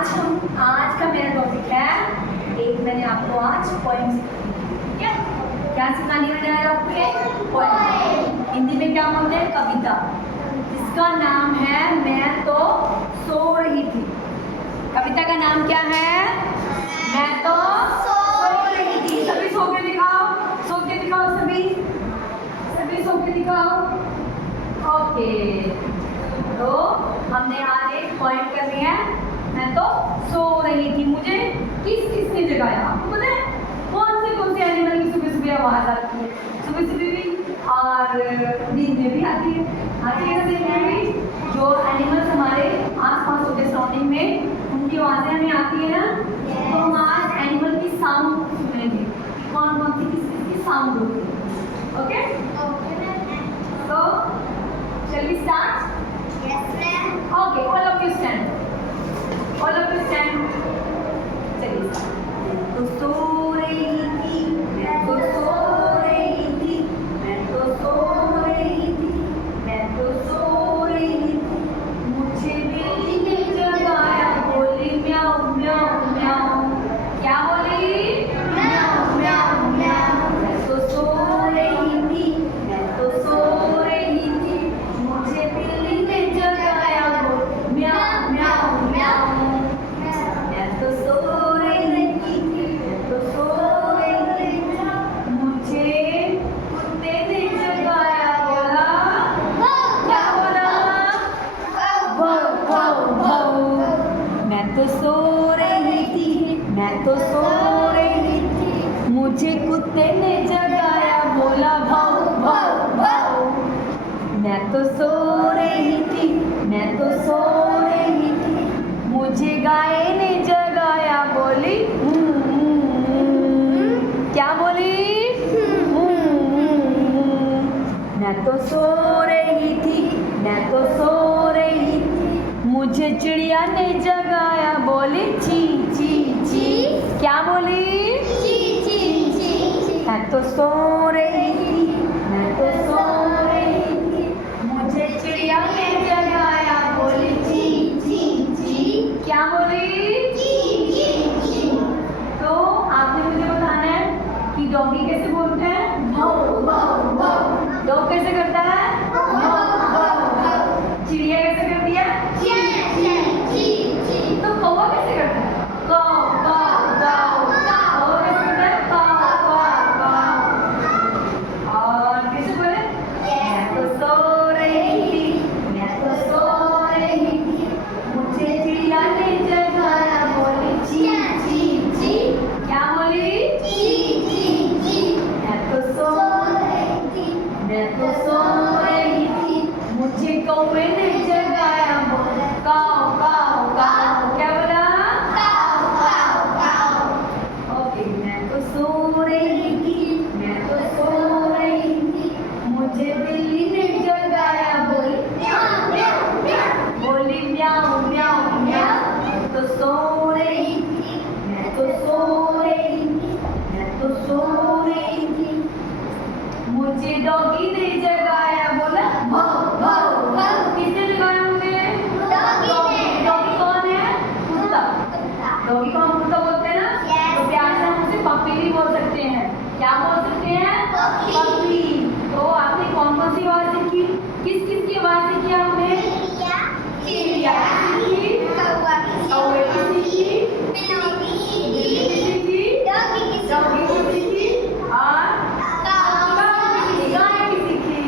आज का मेरा टॉपिक है, एक मैंने आपको आज पॉइंट ठीक है, क्या सिखाने वाले हैं आपको पॉइंट। हिंदी में क्या बोलते हैं? कविता, जिसका नाम है मैं तो सो रही थी। कविता का नाम क्या है? मैं तो सो रही थी। सभी सो के दिखाओ, सो के दिखाओ, सभी सो के दिखाओ। ओके, तो हमने आज एक पॉइंट कर लिया है, मैं तो सो रही थी। मुझे किसने जगाया? आपको पता है कौन से एनिमल की सुबह सुबह आवाज आती है? सुबह सुबह भी और दिन में भी आती है ना दिन में भी। जो एनिमल्स हमारे आस पास होते हैं सराउंडिंग में, उनकी आवाज़ें हमें आती है ना, तो हम आज एनिमल की साउंड सुनेंगे, कौन सी किस साउंड होती है। ओके, तो shall we start? Yes, ma'am. Okay, all of you stand. All of you stand. चलिए start. तो सो रही थी, मैं तो सो रही थी, मैं तो सो रही थी, मैं तो सो रही थी। मुझे बिल्ली ने जगाया, बोली म्याऊ म्याऊ म्याऊ। क्या बोली? म्याऊ म्याऊ म्याऊ। मैं तो सो रही थी, मैं तो सो रही थी, मुझे बिल्ली ने जगाया, बोली म्याऊ म्याऊ म्याऊ। मैं तो सो रही थी, मैं तो सो रही थी, मुझे कुत्ते ने जगाया, बोला क्या बोला? Wow wow wow. मैं तो सो रही थी, मैं तो सो रही थी, मुझे कुत्ते ने जगाया, बोला भाऊ भाऊ भाऊ। मैं तो सो रही थी, मैं तो सो रही थी, मुझे गाय ने जगाया, बोली क्या बोली? मैं तो सो रही थी, मैं तो सो रही थी, मुझे चिड़िया ने जगाया, बोली ची ची ची। क्या बोली? मैं तो सो रही थी, मैं तो सो रही थी, मुझे चिड़िया ने जगाया, बोली ची ची ची। क्या बोली? तो आपने मुझे बताना है कि डॉगी कैसे बोलते हैं? भाऊ भाऊ भाऊ। डॉग कैसे करता है? भाऊ भाऊ भाऊ। चिड़िया कैसे करती है? तो कौवा कैसे करता है? काऊ काऊ काऊ। और कैसे करता है? काऊ काऊ काऊ। और कैसे बोले? मैं तो सो रही थी, मैं तो सो रही थी, मुझे चिड़िया ने जगाया, बोली ची ची ची। क्या बोली? मैं तो सो रही थी, मैं तो सो रही थी, मुझे कौवे ने जगाया, बोला काऊ काऊ काऊ। क्या बोला? ओके, मैं तो सो रही थी, मैं तो सो रही थी, मुझे बिल्ली ने जगाया, बोली बोली म्याऊ म्याऊ म्याऊ। मैं तो सो रही थी, मैं तो सो रही थी, मैं तो सो रही थी, मुझे डॉगी ने जगाया, बोला भाऊ भाऊ भाऊ। किसने जगाया मुझे? डॉगी कौन है? कुत्ता। डॉगी को हम कुत्ता बोलते हैं ना, तो प्यार से हम उसे पप्पी भी बोल सकते हैं। क्या बोल सकते हैं? पप्पी। तो आपने कौन सी आवाज सीखी? किस की आवाज सीखी आपने? चिड़िया की, कौवे की सीखी, बिल्ली की सीखी, डॉगी की सीखी और गाय की सीखी।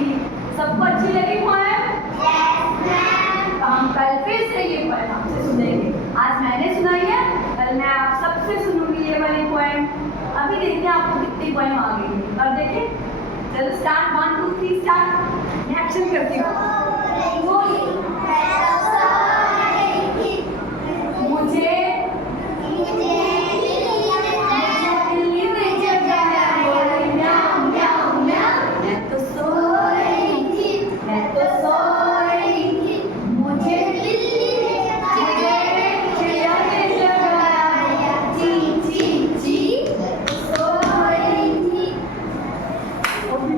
सबको अच्छी लगी पोएम? तो हम कल फिर से ये पोएम आपसे सुनेंगे। आज मैंने सुनाई है, कल मैं आप सबसे सुनूंगी ये वाली पोएम। अभी देखते हैं आपको कितनी पोएम आ गई है, और देखें। चलो स्टार्ट, 1 2 3 स्टार्ट। मैं एक्शन करती हूँ।